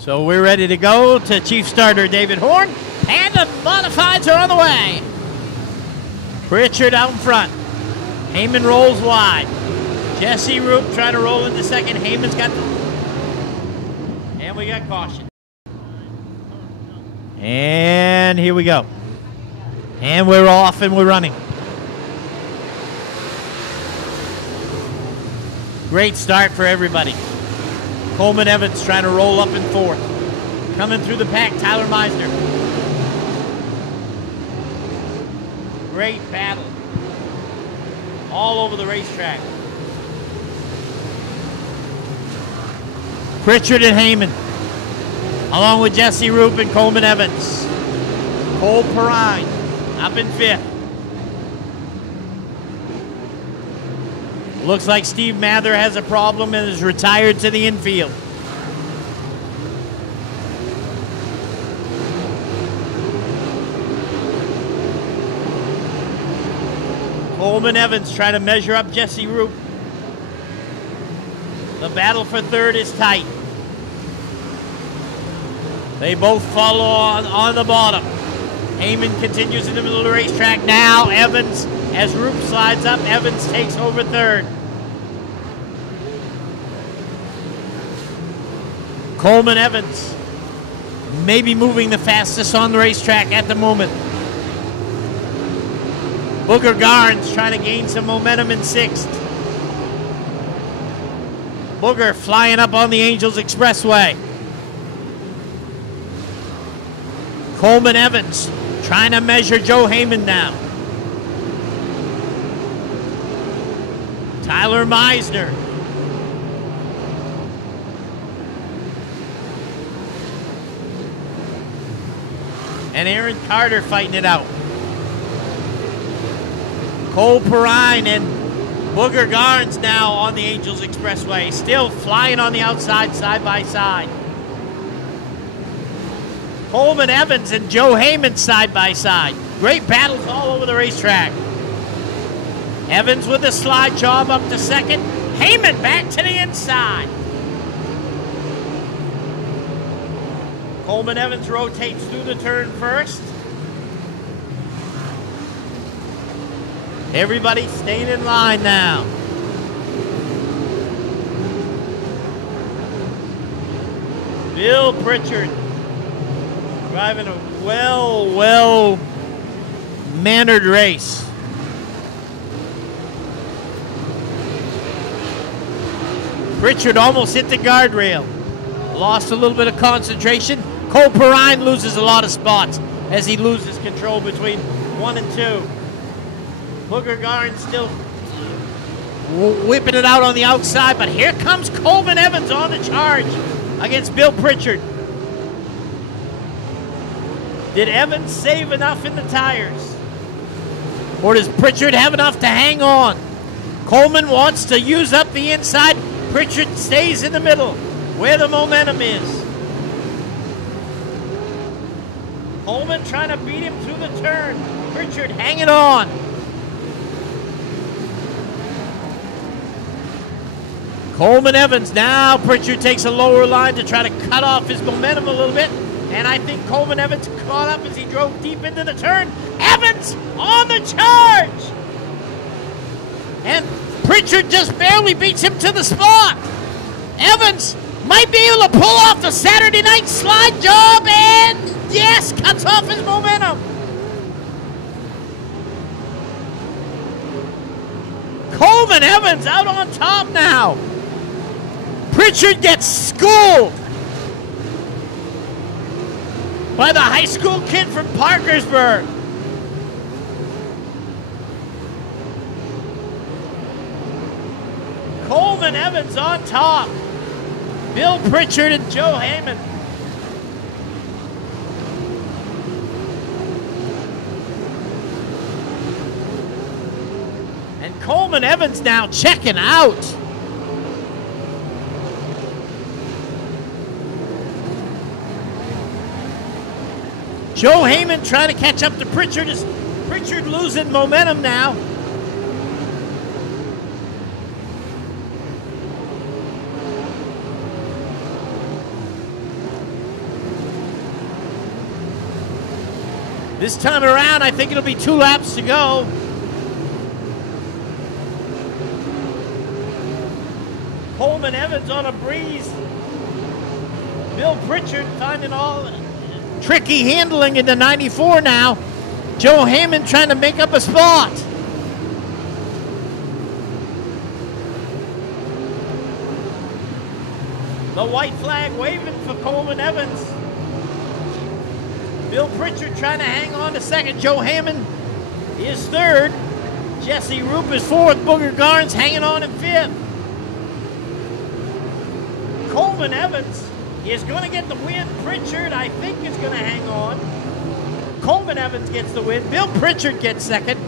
So we're ready to go to Chief Starter David Horn, and the modifieds are on the way. Pritchard out in front. Heyman rolls wide. Jesse Roop trying to roll into second. Heyman's got the... And we got caution. And here we go. And we're off and we're running. Great start for everybody. Coleman Evans trying to roll up in fourth. Coming through the pack, Tyler Meisner. Great battle. All over the racetrack. Pritchard and Heyman, along with Jesse Roop and Coleman Evans. Cole Perrine up in fifth. Looks like Steve Mather has a problem and is retired to the infield. Coleman Evans trying to measure up Jesse Roop. The battle for third is tight. They both follow on the bottom. Heyman continues in the middle of the racetrack. Now Evans, as Roop slides up, Evans takes over third. Coleman Evans maybe moving the fastest on the racetrack at the moment. Booker Garnes trying to gain some momentum in sixth. Booger flying up on the Angels Expressway. Coleman Evans trying to measure Joe Heyman now. Tyler Meisner. And Aaron Carter fighting it out. Cole Perrine and Booger Garnes now on the Angels Expressway. Still flying on the outside, side by side. Coleman Evans and Joe Heyman side by side. Great battles all over the racetrack. Evans with a slide job up to second. Heyman back to the inside. Coleman Evans rotates through the turn first. Everybody staying in line now. Bill Pritchard driving a well-mannered race. Pritchard almost hit the guardrail. Lost a little bit of concentration. Cole Perrine loses a lot of spots as he loses control between 1 and 2. Booger Garnes still whipping it out on the outside, but here comes Coleman Evans on the charge against Bill Pritchard. Did Evans save enough in the tires? Or does Pritchard have enough to hang on? Coleman wants to use up the inside. Pritchard stays in the middle where the momentum is. Coleman trying to beat him through the turn. Pritchard hanging on. Coleman Evans, now Pritchard takes a lower line to try to cut off his momentum a little bit. And I think Coleman Evans caught up as he drove deep into the turn. Evans on the charge! And Pritchard just barely beats him to the spot. Evans might be able to pull off the Saturday night slide job and, yes, cuts off his momentum. Coleman Evans out on top now. Pritchard gets schooled by the high school kid from Parkersburg. Coleman Evans on top. Bill Pritchard and Joe Heyman. And Coleman Evans now checking out. Joe Heyman trying to catch up to Pritchard. Is Pritchard losing momentum now? This time around, I think it'll be 2 laps to go. Coleman Evans on a breeze. Bill Pritchard finding all tricky handling in the 94 now. Joe Hammond trying to make up a spot. The white flag waving for Coleman Evans. Bill Pritchard trying to hang on to second. Joe Hammond is third. Jesse Roop is fourth. Booger Garnes hanging on in fifth. Coleman Evans is going to get the win. Pritchard, I think, is going to hang on. Coleman Evans gets the win. Bill Pritchard gets second.